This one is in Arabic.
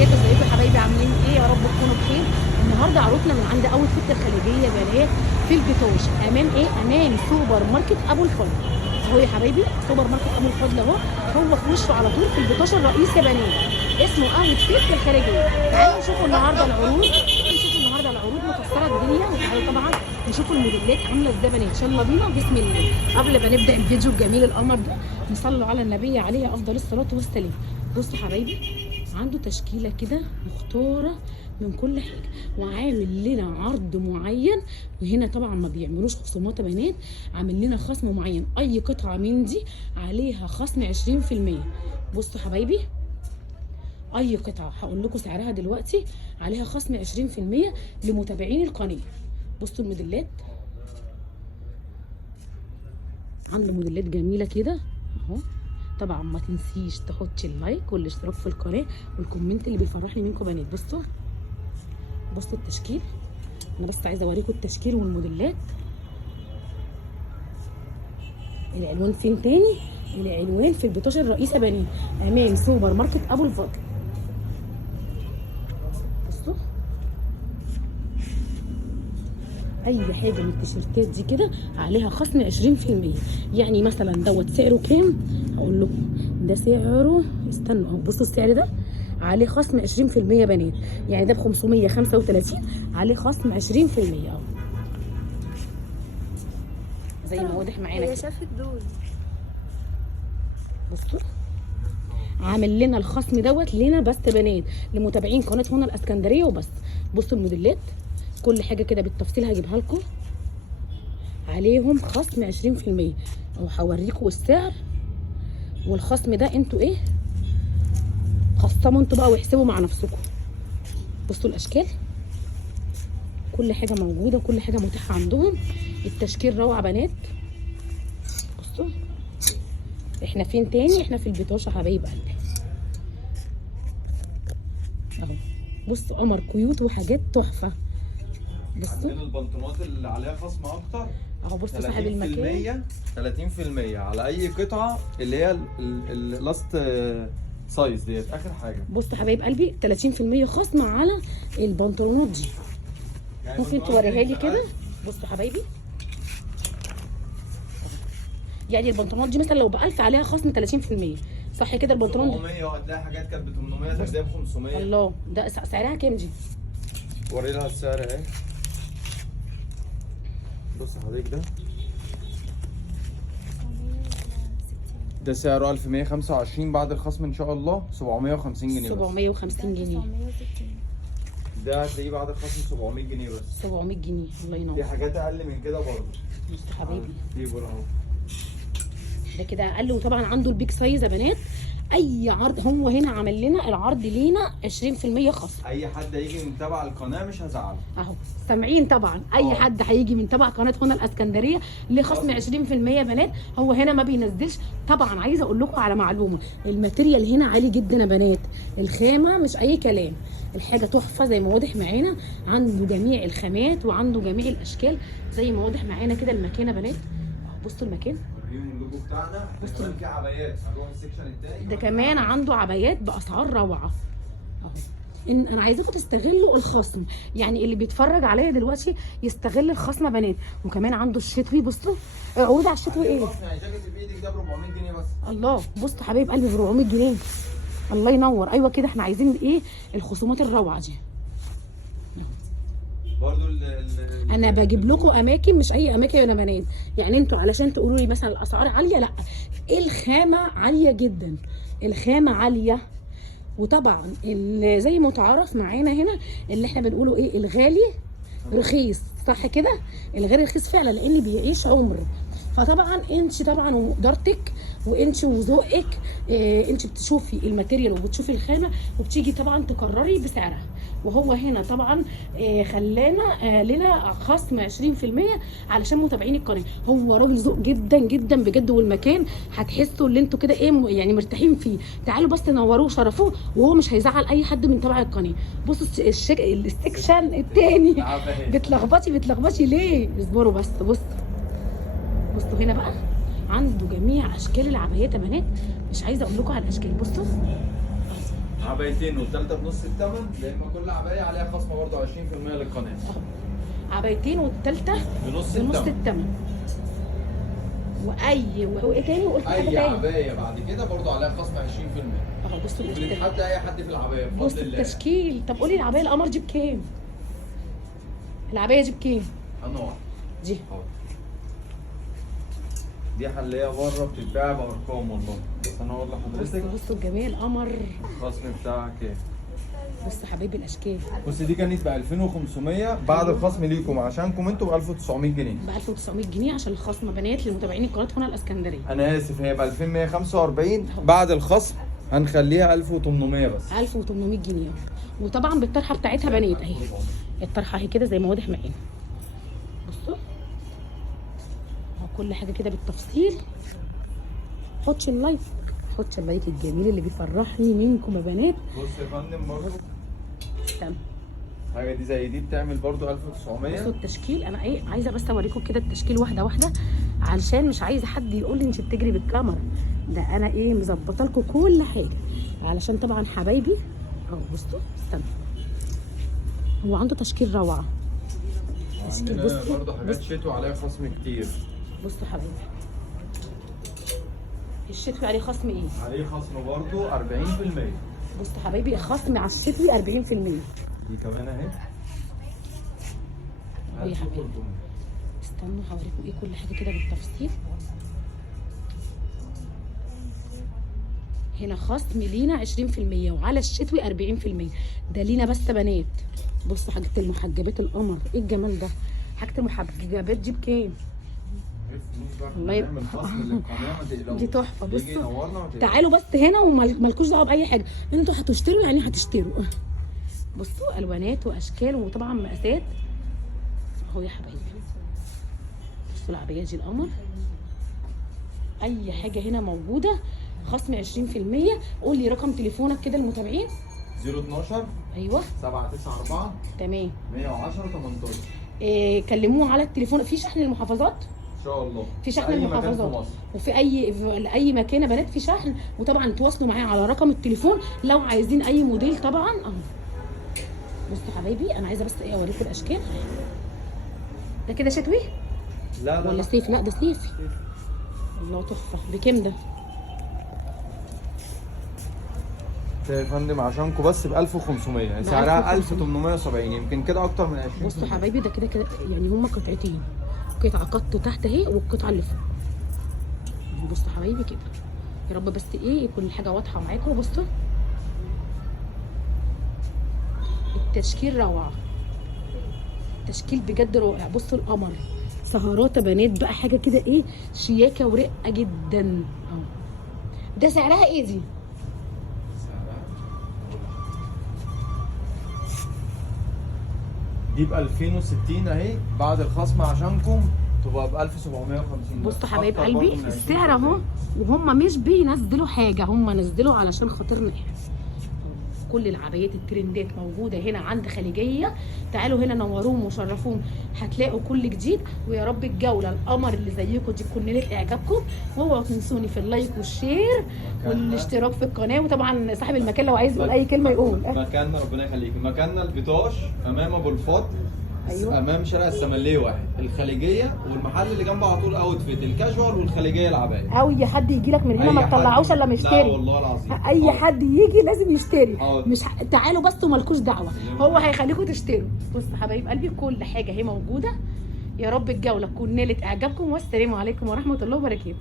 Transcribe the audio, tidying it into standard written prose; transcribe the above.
وبركاته. ازيكم يا حبايبي، عاملين ايه؟ يا رب تكونوا بخير. النهارده عروضنا من عند اول ست الخليجيه بنات في البيتوش، امام ايه؟ امام سوبر ماركت ابو الفضل. اهو يا حبايبي سوبر ماركت ابو الفضل اهو، هو في وشه على طول في البيتوش الرئيسي يا بنات، اسمه قهوه ست الخليجيه. تعالوا نشوفوا النهارده العروض، مكسره الدنيا. وتعالوا طبعا نشوفوا الموديلات عامله ازاي بنات. يلا بينا بسم الله. قبل ما نبدا الفيديو الجميل القمر ده، نصلوا على النبي عليه افضل الصلاه والسلام. بصوا حبايبي، عنده تشكيله كده مختاره من كل حاجه، وعامل لنا عرض معين. وهنا طبعا ما بيعملوش خصومات يا بنات، عامل لنا خصم معين. اي قطعه من دي عليها خصم 20%. بصوا حبايبي، اي قطعه هقول لكم سعرها دلوقتي عليها خصم 20% لمتابعين القناه. بصوا الموديلات، عنده موديلات جميله كده اهو. طبعا ما تنسيش تحطي اللايك والاشتراك في القناه والكومنت اللي بيفرحني منكم بنات. بصوا التشكيل، انا بس عايزه اوريكم التشكيل والموديلات. العنوان فين تاني؟ العنوان في البيتوش الرئيسي بنات، امام سوبر ماركت ابو الفضل. بصوا اي حاجه من التيشيرتات دي كده عليها خصم 20%. يعني مثلا دوت سعره كام؟ هقول لكم ده سعره، استنوا اهو. بصوا السعر ده عليه خصم 20% بنات، يعني ده ب 535 عليه خصم 20% اهو، زي ما واضح معانا كده. هي شافت دول. بصوا عامل لنا الخصم دوت لنا بس بنات، لمتابعين قناه هنا الاسكندريه وبس. بصوا الموديلات كل حاجه كده بالتفصيل هجيبها لكم، عليهم خصم 20%. او هوريكم السعر والخصم ده انتوا ايه، خصموا انتوا بقى واحسبوا مع نفسكم. بصوا الاشكال، كل حاجه موجوده، كل حاجه متاحه عندهم. التشكيل روعه بنات. بصوا احنا فين تاني؟ احنا في البيتوش يا حبايب قلبي اهو. بصوا قمر كيوت وحاجات تحفه. بصوا عندنا البنطلونات اللي عليها خصم اكتر اهو. بصوا صاحب المكان 30% على اي قطعه اللي هي اللاست سايز ديت اخر حاجه. بصوا حبايب قلبي 30% خصم على البنطلونات دي. يعني ممكن توريها لي كده؟ بصوا حبايبي، يعني البنطلونات دي مثلا لو ب 1000 عليها خصم 30%، صح كده؟ البنطلون ده 700 وهتلاقي حاجات كانت ب 800 تلاقيها ب 500. الله، ده سعرها كام دي؟ وري لها السعر اهي. بص حضرتك، ده سعره 1125 بعد الخصم ان شاء الله 750 جنيه بس. 750 جنيه. ده هتلاقيه بعد الخصم 700 جنيه بس. 700 جنيه، الله في ينور. حاجات اقل من كده برضه. بصوا حبايبي، تيبل اهو، ده كده اقل. وطبعا عنده البيج سايز يا بنات. اي عرض هو هنا عمل لنا العرض لينا 20% خصم. اي حد هيجي من تبع القناه مش هزعله اهو سامعين طبعا، اي حد هيجي من تبع قناه هنا الاسكندريه ليه خصم 20% يا بنات. هو هنا ما بينزلش. طبعا عايزه اقول لكم على معلومه، الماتيريال هنا عالي جدا يا بنات، الخامه مش اي كلام، الحاجه تحفه زي ما واضح معانا. عنده جميع الخامات وعنده جميع الاشكال زي ما واضح معانا كده. المكان يا بنات اهو، بصوا المكان. اللوجو بتاعنا. كمان في عبايات، هنروح السكشن التاني. ده كمان عنده عبايات باسعار روعه اهو. انا عايزاكم تستغلوا الخصم، يعني اللي بيتفرج عليا دلوقتي يستغل الخصم يا بنات. وكمان عنده الشتوي. بصوا عروض على الشتوي ايه؟ يعني جاكيت بايدك ده ب 400 جنيه بس. الله، بصوا حبايب قلبي ب 400 جنيه. الله ينور. ايوه كده، احنا عايزين ايه؟ الخصومات الروعه دي. برضو انا بجيب لكم اماكن مش اي اماكن يا بنات، يعني انتوا علشان تقولوا لي مثلا الاسعار عاليه، لا، الخامه عاليه جدا، الخامه عاليه. وطبعا زي ما تعرف معانا هنا اللي احنا بنقوله ايه، الغالي رخيص، صح كده؟ الغالي رخيص فعلا، لان بيعيش عمر. فطبعا انت طبعا ومقدرتك وانت وذوقك، انت بتشوفي الماتيريال وبتشوفي الخامه وبتيجي طبعا تقرري بسعرها. وهو هنا طبعا خلانا لنا خصم 20% علشان متابعين القناه. هو راجل ذوق جدا جدا بجد، والمكان هتحسوا ان انتوا كده ايه، يعني مرتاحين فيه. تعالوا بس نوروه وشرفوه، وهو مش هيزعل اي حد من تبع القناه. بصوا السكشن التاني بتلخبطي ليه؟ اصبروا بس. بصوا هنا بقى عنده جميع اشكال العبايات يا بنات، مش عايزه اقول لكم على الاشكال. بصوا عبايتين والثالثه بنص الثمن، لان كل عبايه عليها خصم برضه 20% للقناه. عبايتين والتالتة بنص بنص الثمن. الثمن. وايه تاني؟ وقلت حاجه اي تاني. عبايه بعد كده برضه عليها خصم 20%. بصوا بنتحدى اي حد في العبايه بص بفضل الله. التشكيل. طب قولي العبايه القمر دي بكام؟ العبايه دي بكام؟ انواع دي دي حليه بره بتتباع بارقام والله، بس انا اقول لحضرتك بصوا الجمال قمر. الخصم بتاعها كام. بص حبايبي الاشكال. بص دي كانت ب 2500 بعد الخصم ليكم عشانكم انتوا ب 1900 جنيه. ب 1900 جنيه عشان الخصم بنات لمتابعين القناه هنا الاسكندريه. انا اسف، هي ب 2145 بعد الخصم هنخليها 1800 بس. 1800 جنيه. وطبعا بالطرحه بتاعتها بنات اهي. الطرحه اهي كده زي ما واضح معانا. بصوا اهو كل حاجه كده بالتفصيل. حطش اللايك، حطش اللايك الجميل اللي بيفرحني منكم يا بنات. بص يا فندم برضه تمام. حاجه دي زي دي بتعمل برضه 1900. بصوا التشكيل. انا ايه عايزه بس اوريكم كده التشكيل واحده واحده، علشان مش عايزه حد يقول لي انت بتجري بالكاميرا. ده انا ايه مظبطه لكم كل حاجه، علشان طبعا حبايبي اهو. بصوا استنى، هو عنده تشكيل روعه. عندنا بصوا- برضه حاجات بص- شتوي عليها خصم كتير. بصوا حبايبي الشتوي عليه خصم ايه؟ عليه خصم برضه 40%. بصوا حبايبي خصم على الشتوي 40%. دي كمان اهي. يا حبيبي استنوا هوريكم ايه كل حاجه كده بالتفصيل. هنا خصم لينا 20% وعلى الشتوي 40%. ده لينا بس بنات. بصوا حاجه المحجبات القمر، ايه الجمال ده؟ حاجه المحجبات دي بكام؟ الله نعمل خصم للقناه ما تقلقوش. دي تحفه. يجي بصوا ينورنا ما تقلقوش. تعالوا بس هنا ومالكوش دعوه باي حاجه، انتوا هتشتروا يعني هتشتروا. بصوا الوانات واشكال وطبعا مقاسات اهو يا حبايبي. بصوا العبايات دي القمر، اي حاجه هنا موجوده خصم 20%. قول لي رقم تليفونك كده المتابعين. 012 ايوه 794 تمام. 110 18. إيه كلموه على التليفون. في شحن للمحافظات، ان شاء الله في شحن أي مكان في المحافظات مصر. وفي اي مكان يا بنات في شحن. وطبعا تواصلوا معايا على رقم التليفون لو عايزين اي موديل طبعا اهو. بصوا حبايبي انا عايزه بس ايه اوريكم الاشكال. ده كده شتوي لا ولا صيف؟ لا ده صيفي. الله تحفه. بكام ده؟ يا فندم عشانكم بس ب 1500، سعرها 1870، يمكن كده اكتر من 20. بصوا حبايبي ده كده يعني هما قطعتين، قطعه قط تحت اهي والقطعه اللي فوق. بصوا حبايبي كده يا رب بس ايه كل حاجه واضحه معاكم. بصوا التشكيل روعه، تشكيل بجد رائع. بصوا القمر سهرات بنات بقى، حاجه كده ايه شياكه ورقه جدا اهو. ده سعرها ايه دي؟ دي ب 2060 اهي بعد الخصم عشانكم تبقى ب 1750. بصوا حبايب قلبي السعر اهو، وهم مش بينزلوا حاجه، هم نزلوا علشان خاطرنا احنا. كل العبايات الترندات موجوده هنا عند خليجيه. تعالوا هنا نوروهم وشرفوهم، هتلاقوا كل جديد. ويا رب الجوله القمر اللي زيكم دي تكون نالت اعجابكم. واوعوا تنسوني في اللايك والشير والاشتراك في القناه. وطبعا صاحب المكان لو عايز يقول اي كلمه يقول. مكاننا ربنا يخليك، مكاننا البطاش امام ابو الفضل. أيوة. امام شارع السمليه واحد، الخليجيه والمحل اللي جنبه على طول اوت فيت الكاجوال والخليجيه العبايه. او اي حد يجي لك من هنا ما أي حد. تطلعوش الا لا مشتري. والله العظيم اي حد يجي لازم يشتري. حاضر. مش تعالوا بس ومالكوش دعوه، هو هيخليكم تشتروا. بصوا حبايب قلبي كل حاجه اهي موجوده. يا رب الجوله تكون نالت اعجابكم، والسلام عليكم ورحمه الله وبركاته.